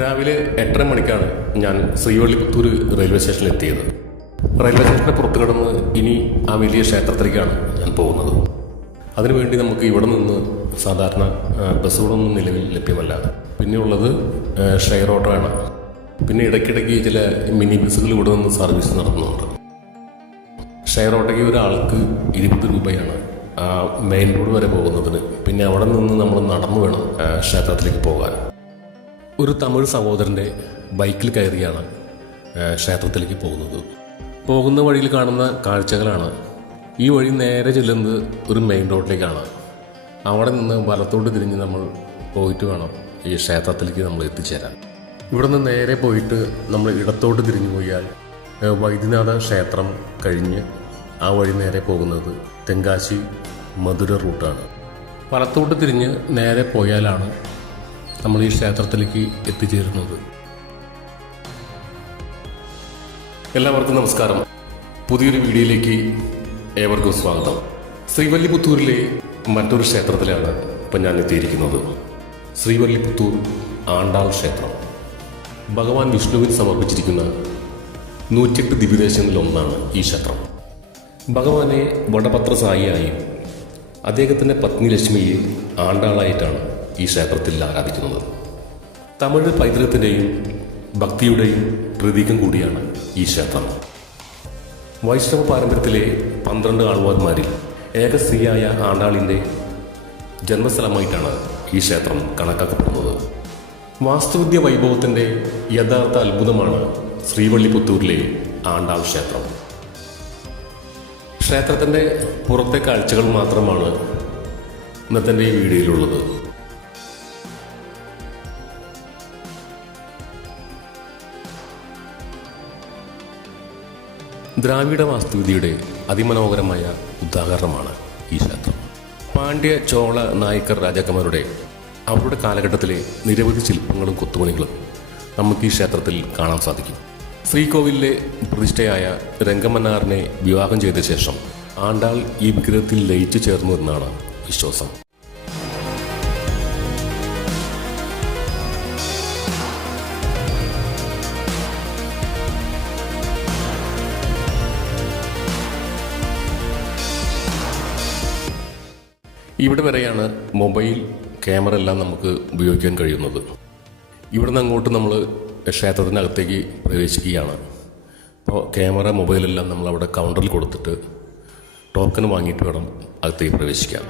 രാവിലെ 8:30 മണിക്കാണ് ഞാൻ ശ്രീവള്ളിപുത്തൂർ റെയിൽവേ സ്റ്റേഷനിൽ എത്തിയത്. റെയിൽവേ സ്റ്റേഷൻ്റെ പുറത്ത് കിടന്ന് ഇനി ആ വലിയ ക്ഷേത്രത്തിലേക്കാണ് ഞാൻ പോകുന്നത്. അതിനുവേണ്ടി നമുക്ക് ഇവിടെ നിന്ന് സാധാരണ ബസ്സുകളൊന്നും നിലവിൽ ലഭ്യമല്ല. പിന്നെയുള്ളത് ഷെയർ ഓട്ടോ ആണ്. പിന്നെ ഇടയ്ക്കിടയ്ക്ക് ചില മിനി ബസ്സുകൾ ഇവിടെ നിന്ന് സർവീസ് നടത്തുന്നുണ്ട്. ഷെയർ ഓട്ടോയ്ക്ക് ഒരാൾക്ക് 20 രൂപയാണ് മെയിൻ റോഡ് വരെ പോകുന്നതിന്. പിന്നെ അവിടെ നിന്ന് നമ്മൾ നടന്നു വേണം ക്ഷേത്രത്തിലേക്ക് പോകാൻ. ഒരു തമിഴ് സഹോദരൻ്റെ ബൈക്കിൽ കയറിയാണ് ക്ഷേത്രത്തിലേക്ക് പോകുന്നത്. പോകുന്ന വഴിയിൽ കാണുന്ന കാഴ്ചകളാണ്. ഈ വഴി നേരെ ചെല്ലുന്നത് ഒരു മെയിൻ റോഡിലേക്കാണ്. അവിടെ നിന്ന് വലത്തോട്ട് തിരിഞ്ഞ് നമ്മൾ പോയിട്ട് വേണം ഈ ക്ഷേത്രത്തിലേക്ക് നമ്മൾ എത്തിച്ചേരാൻ. ഇവിടെ നിന്ന് നേരെ പോയിട്ട് നമ്മൾ ഇടത്തോട്ട് തിരിഞ്ഞു പോയാൽ വൈദ്യനാഥ ക്ഷേത്രം കഴിഞ്ഞ് ആ വഴി നേരെ പോകുന്നത് തെങ്കാശി മധുര റൂട്ടാണ്. വലത്തോട്ട് തിരിഞ്ഞ് നേരെ പോയാലാണ് നമ്മൾ ഈ ക്ഷേത്രത്തിലേക്ക് എത്തിച്ചേരുന്നത്. എല്ലാവർക്കും നമസ്കാരം. പുതിയൊരു വീഡിയോയിലേക്ക് ഏവർക്കും സ്വാഗതം. ശ്രീവല്ലിപുത്തൂരിലെ മറ്റൊരു ക്ഷേത്രത്തിലാണ് ഇപ്പം ഞാൻ എത്തിയിരിക്കുന്നത്. ശ്രീവല്ലിപുത്തൂർ ആണ്ടാൾ ക്ഷേത്രം ഭഗവാൻ വിഷ്ണുവിന് സമർപ്പിച്ചിരിക്കുന്ന 108 ദിവ്യദേശങ്ങളിലൊന്നാണ് ഈ ക്ഷേത്രം. ഭഗവാനെ വടപത്രസായിയായും അദ്ദേഹത്തിൻ്റെ പത്നി ലക്ഷ്മിയെ ആണ്ടാളായിട്ടാണ് ഈ ക്ഷേത്രത്തിൽ ആരാധിക്കുന്നത്. തമിഴ് പൈതൃകത്തിൻ്റെയും ഭക്തിയുടെയും പ്രതീകം കൂടിയാണ് ഈ ക്ഷേത്രം. വൈഷ്ണവ പാരമ്പര്യത്തിലെ 12 ആൾവാർമാരിൽ ഏക സ്ത്രീയായ ആണ്ടാളിൻ്റെ ജന്മസ്ഥലമായിട്ടാണ് ഈ ക്ഷേത്രം കണക്കാക്കപ്പെടുന്നത്. വാസ്തുവിദ്യ വൈഭവത്തിൻ്റെ യഥാർത്ഥ അത്ഭുതമാണ് ശ്രീവള്ളിപുത്തൂരിലെ ആണ്ടാൾ ക്ഷേത്രം. ക്ഷേത്രത്തിൻ്റെ പുറത്തെ കാഴ്ചകൾ മാത്രമാണ് ഇന്നത്തെ ഈ വീഡിയോയിലുള്ളത്. ദ്രാവിഡ വാസ്തുവിദ്യയുടെ അതിമനോഹരമായ ഉദാഹരണമാണ് ഈ ക്ഷേത്രം. പാണ്ഡ്യ, ചോള, നായ്ക്കർ രാജാക്കന്മാരുടെ അവരുടെ കാലഘട്ടത്തിലെ നിരവധി ശില്പങ്ങളും കൊത്തുപണികളും നമുക്ക് ഈ ക്ഷേത്രത്തിൽ കാണാൻ സാധിക്കും. ശ്രീകോവിലിലെ പ്രതിഷ്ഠയായ രംഗമന്നാറിനെ വിവാഹം ചെയ്ത ശേഷം ആണ്ടാൾ ഈ വിഗ്രഹത്തിൽ ലയിച്ചു ചേർന്നു എന്നാണ് വിശ്വാസം. ഇവിടെ വരെയാണ് മൊബൈൽ ക്യാമറ എല്ലാം നമുക്ക് ഉപയോഗിക്കാൻ കഴിയുന്നത്. ഇവിടെ നിന്ന് അങ്ങോട്ട് നമ്മൾ ക്ഷേത്രത്തിനകത്തേക്ക് പ്രവേശിക്കുകയാണ്. അപ്പോൾ ക്യാമറ, മൊബൈലെല്ലാം നമ്മളവിടെ കൗണ്ടറിൽ കൊടുത്തിട്ട് ടോക്കൺ വാങ്ങിയിട്ട് വേണം അകത്തേക്ക് പ്രവേശിക്കാൻ.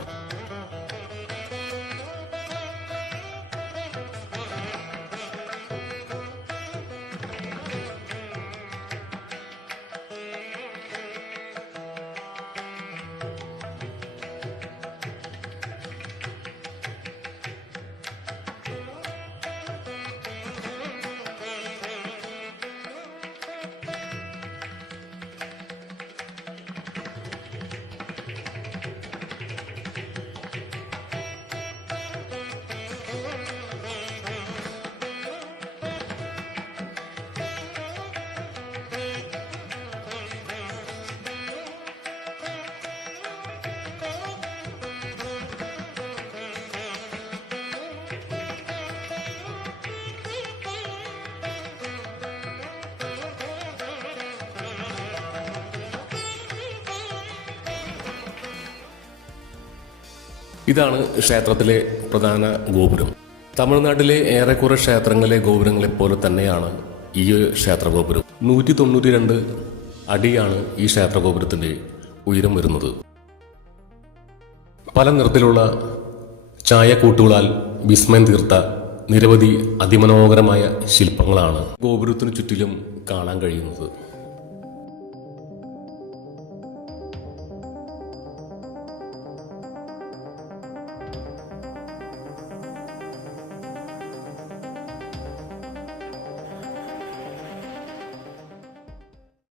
ഇതാണ് ക്ഷേത്രത്തിലെ പ്രധാന ഗോപുരം. തമിഴ്നാട്ടിലെ ഏറെക്കുറെ ക്ഷേത്രങ്ങളിലെ ഗോപുരങ്ങളെ പോലെ തന്നെയാണ് ഈ ക്ഷേത്ര ഗോപുരം. 192 അടിയാണ് ഈ ക്ഷേത്ര ഗോപുരത്തിൻ്റെ ഉയരം വരുന്നത്. പല നിറത്തിലുള്ള ചായക്കൂട്ടുകളാൽ വിസ്മയം തീർത്ത നിരവധി അതിമനോഹരമായ ശില്പങ്ങളാണ് ഗോപുരത്തിനു ചുറ്റിലും കാണാൻ കഴിയുന്നത്.